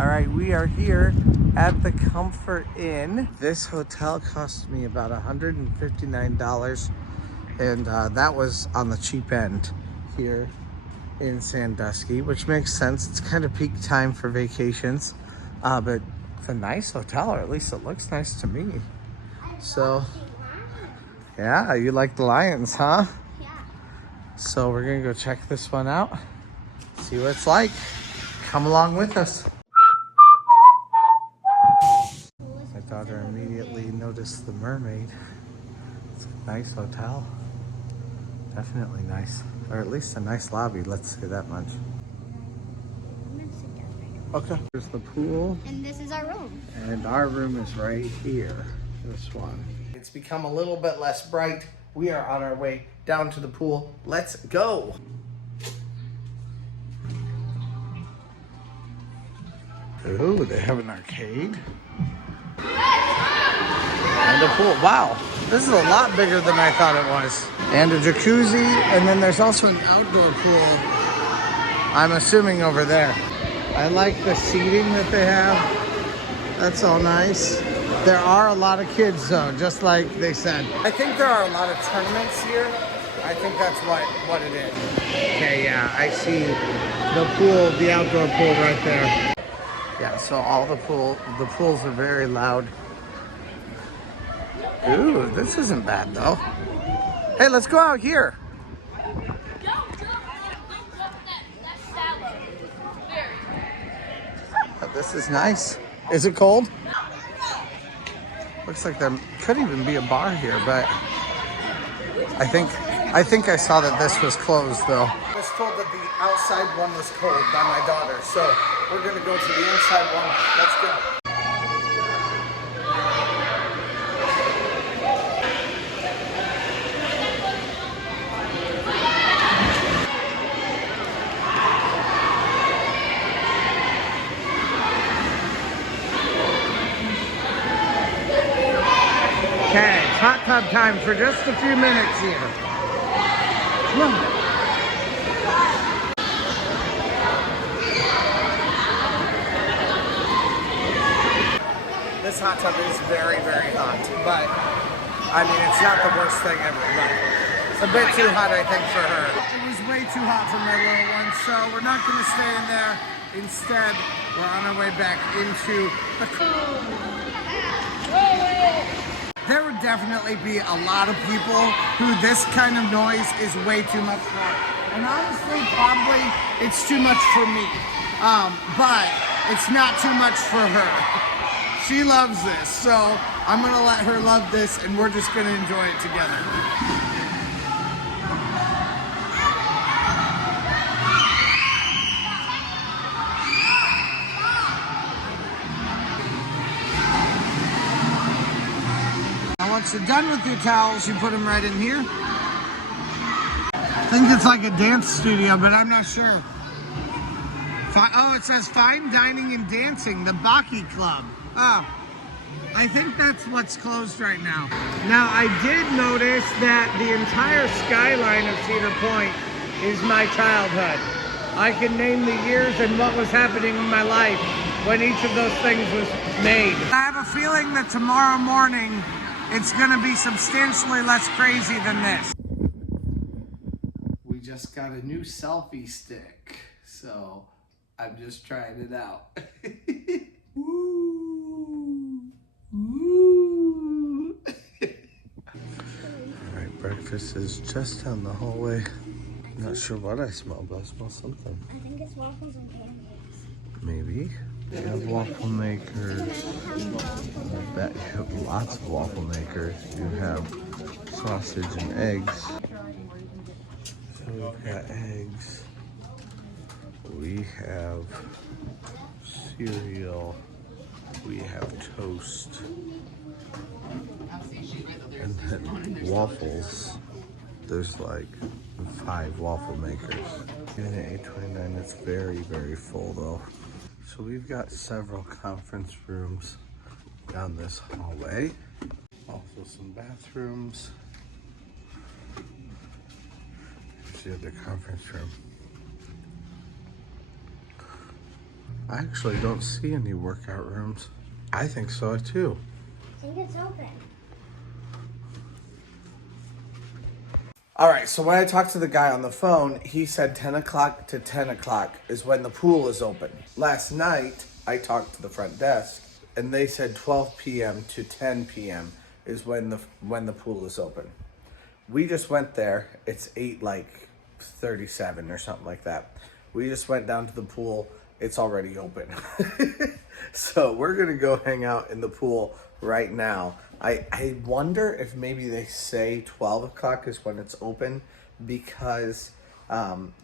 All right, we are here at the Comfort Inn. This hotel cost me about $159, and that was on the cheap end here in Sandusky, which makes sense. It's kind of peak time for vacations, but it's a nice hotel, or at least it looks nice to me. So, yeah, you like the lions, huh? Yeah. So we're gonna go check this one out, see what it's like. Come along with us. My daughter immediately noticed the mermaid. It's a nice hotel. Definitely nice. Or at least a nice lobby, let's say that much. I'm gonna sit down right now. Okay. Here's the pool. And this is our room. And our room is right here. This one. It's become a little bit less bright. We are on our way down to the pool. Let's go. Ooh, they have an arcade. And a pool. Wow, this is a lot bigger than I thought it was. And a jacuzzi, and then there's also an outdoor pool, I'm assuming over there. I like the seating that they have. That's all nice. There are a lot of kids though, just like they said. I think there are a lot of tournaments here. I think that's what it is. Okay, yeah, I see the pool, the outdoor pool right there. Yeah, so all the pools are very loud. Ooh, this isn't bad though. Hey, let's go out here. This is nice. Is it cold? Looks like there could even be a bar here, but I think I saw that this was closed though. I was told that the outside one was cold by my daughter, so we're gonna go to the inside one. Let's go. Okay, it's hot tub time for just a few minutes here. Come on. This hot tub is very, very hot, but I mean, it's not the worst thing ever, but it's a bit too hot, I think, for her. It was way too hot for my little one, so we're not gonna stay in there. Instead, we're on our way back into the There would definitely be a lot of people who this kind of noise is way too much for. And honestly, probably it's too much for me. But it's not too much for her. She loves this, so I'm gonna let her love this and we're just gonna enjoy it together. Once you're done with your towels, you put them right in here. I think it's like a dance studio, but I'm not sure. Oh, it says Fine Dining and Dancing, the Baki Club. Oh, I think that's what's closed right now. Now, I did notice that the entire skyline of Cedar Point is my childhood. I can name the years and what was happening in my life when each of those things was made. I have a feeling that tomorrow morning, it's gonna be substantially less crazy than this. We just got a new selfie stick, so I'm just trying it out. Woo. Woo. All right, breakfast is just down the hallway. Not sure what I smell, but I smell something. I think it's waffles and pancakes. Maybe. You have waffle makers. I bet you have lots of waffle makers. You have sausage and eggs. So we've got eggs. We have cereal. We have toast. And then waffles. There's like 5 waffle makers. Even at $8.29, it's very, very full though. So we've got several conference rooms down this hallway. Also some bathrooms. Here's the other conference room. I actually don't see any workout rooms. I think so too. I think it's open. All right, so when I talked to the guy on the phone, he said 10 o'clock to 10 o'clock is when the pool is open. Last night, I talked to the front desk, and they said 12 p.m. to 10 p.m. is when the pool is open. We just went there. It's 8:37 or something like that. We just went down to the pool. It's already open. So we're gonna go hang out in the pool right now. I wonder if maybe they say 12 o'clock is when it's open because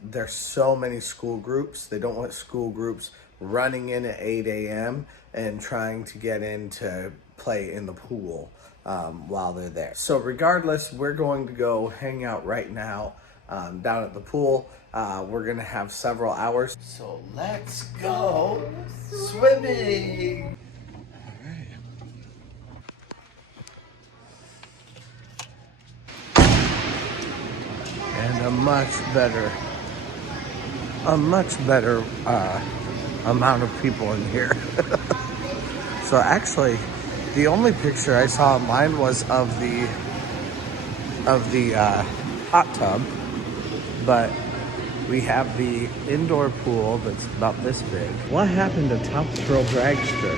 there's so many school groups. They don't want school groups running in at 8 a.m. and trying to get in to play in the pool while they're there. So regardless, we're going to go hang out right now down at the pool. We're gonna have several hours. So let's go swimming. And a much better amount of people in here. So actually, the only picture I saw online was of the hot tub, but we have the indoor pool that's about this big. What happened to Top Thrill Dragster?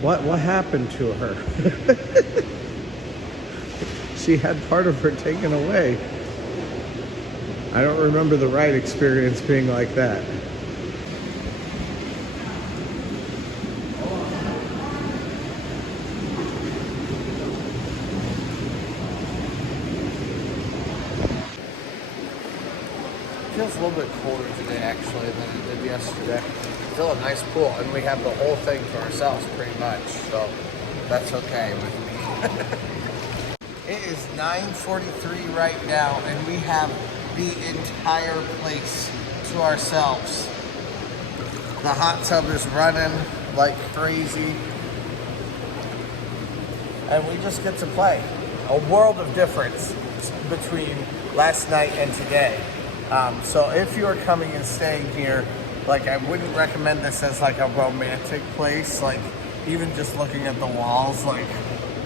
What happened to her? She had part of her taken away. I don't remember the ride experience being like that. Feels a little bit colder today actually than it did yesterday. Still a nice pool, and we have the whole thing to ourselves pretty much, so that's okay with me. It is 9:43 right now, and we have the entire place to ourselves. The hot tub is running like crazy, and we just get to play. A world of difference between last night and today. So if you're coming and staying here, like, I wouldn't recommend this as like a romantic place. Like, even just looking at the walls, like,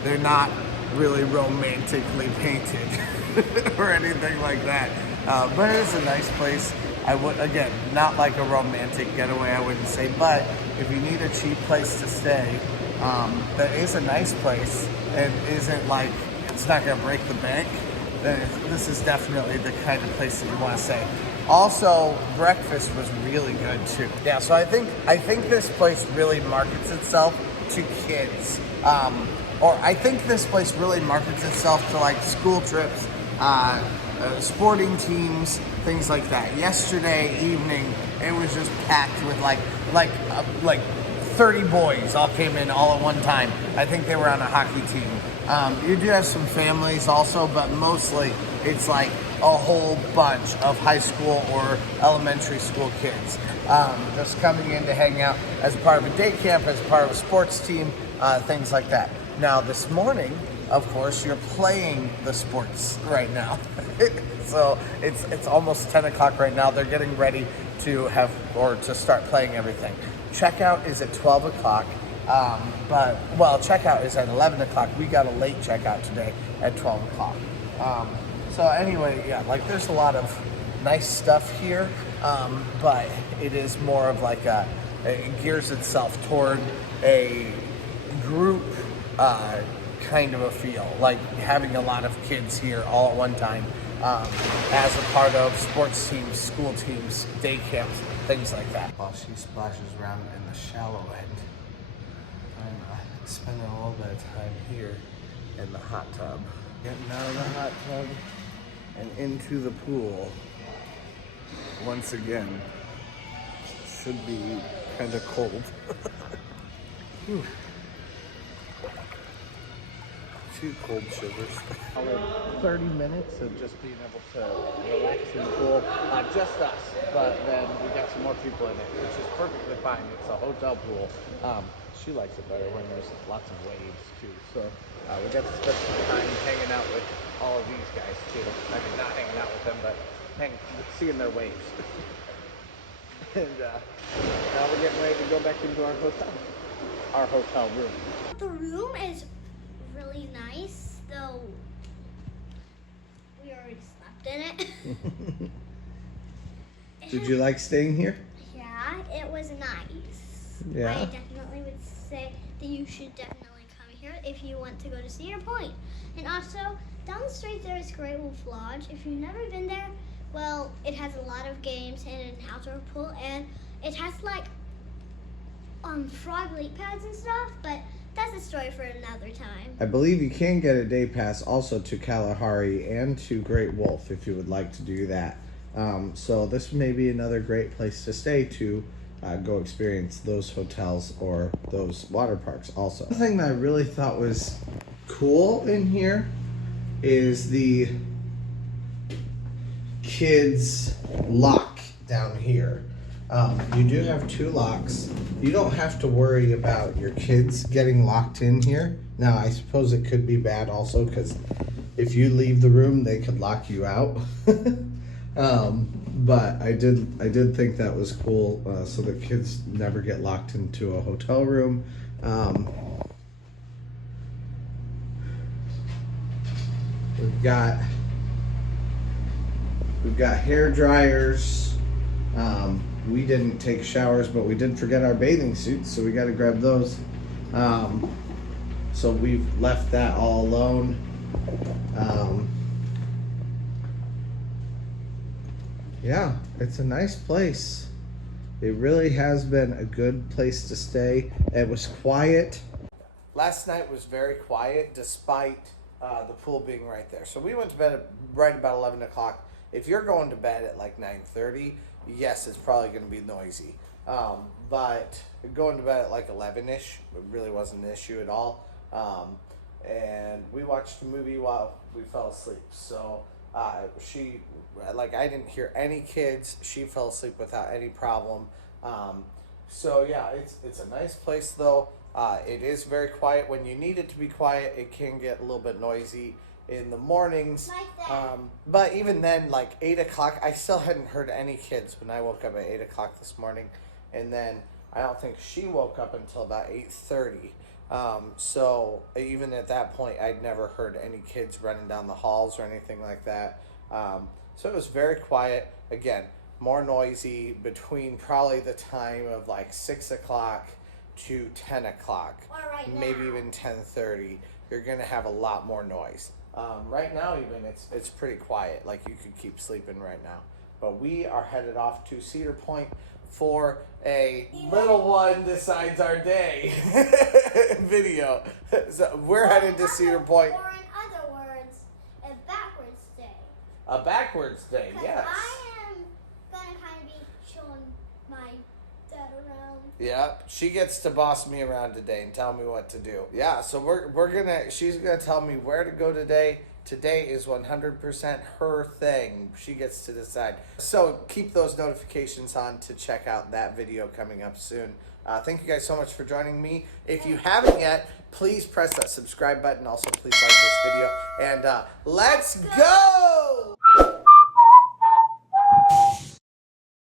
they're not really romantically painted or anything like that. But it is a nice place. I would, again, not like a romantic getaway, I wouldn't say, but if you need a cheap place to stay, that is a nice place and isn't like, it's not gonna break the bank, then this is definitely the kind of place that you want to stay. Also, breakfast was really good too. Yeah, so I think this place really markets itself to kids. Or I think this place really markets itself to like school trips, sporting teams, things like that. Yesterday evening, it was just packed with like 30 boys all came in all at one time. I think they were on a hockey team. You do have some families also, but mostly it's like a whole bunch of high school or elementary school kids just coming in to hang out as part of a day camp, as part of a sports team, things like that. Now this morning, of course, you're playing the sports right now. So it's almost 10 o'clock right now. They're getting ready to start playing everything. Checkout is at 12 o'clock. Checkout is at 11 o'clock. We got a late checkout today at 12 o'clock. So anyway, yeah, like there's a lot of nice stuff here, but it is more of like it gears itself toward a group kind of a feel, like having a lot of kids here all at one time as a part of sports teams, school teams, day camps, things like that. While she splashes around in the shallow end, I'm spending a little bit of time here in the hot tub. Getting out of the hot tub and into the pool once again. Should be kind of cold. 2 cold shivers. 30 minutes of just being able to relax in the pool. Just us, but then we got some more people in it, which is perfectly fine. It's a hotel pool. She likes it better when there's lots of waves too. So we got to spend some time hanging out with all of these guys too. I mean, not hanging out with them, but and seeing their waves. And now we're getting ready to go back into our hotel room. The room is really nice, though we already slept in it. Did you like staying here? Yeah, it was nice. Yeah. I definitely would say that you should definitely come here if you want to go to Cedar Point. And also, down the street there is Great Wolf Lodge. If you've never been there, well, it has a lot of games and an outdoor pool, and it has like frog leap pads and stuff, but that's a story for another time. I believe you can get a day pass also to Kalahari and to Great Wolf if you would like to do that. So this may be another great place to stay to go experience those hotels or those water parks also. The thing that I really thought was cool in here is the kids lock down here. You do have 2 locks. You don't have to worry about your kids getting locked in here. Now, I suppose it could be bad also because if you leave the room, they could lock you out. But I did think that was cool, so the kids never get locked into a hotel room. We've got hair dryers. We didn't take showers, but we did forget our bathing suits, so we got to grab those. So we've left that all alone. Yeah, it's a nice place. It really has been a good place to stay. It was quiet. Last night was very quiet despite the pool being right there. So we went to bed at right about 11 o'clock. If you're going to bed at like 9:30, yes, it's probably going to be noisy. But going to bed at like 11-ish, it really wasn't an issue at all. And we watched a movie while we fell asleep. So I didn't hear any kids. She fell asleep without any problem. So yeah, it's a nice place though. It is very quiet. When you need it to be quiet, it can get a little bit noisy in the mornings. Like that. But even then, like 8 o'clock, I still hadn't heard any kids when I woke up at 8 o'clock this morning. And then I don't think she woke up until about 8:30. So even at that point, I'd never heard any kids running down the halls or anything like that. So it was very quiet. Again, more noisy between probably the time of like 6 o'clock to 10 o'clock, Or maybe now. even 10:30. You're gonna have a lot more noise. Right now, even it's pretty quiet. Like you could keep sleeping right now. But we are headed off to Cedar Point for a little one decides our day video. So we're headed to Cedar Point. Or in other words, a backwards day. A backwards day, yes. I am gonna kind of be showing my dad around. Yeah, she gets to boss me around today and tell me what to do. Yeah, so she's gonna tell me where to go today. Today is 100% her thing. She gets to decide. So keep those notifications on to check out that video coming up soon. Thank you guys so much for joining me. If you haven't yet, please press that subscribe button. Also, please like this video. And let's go!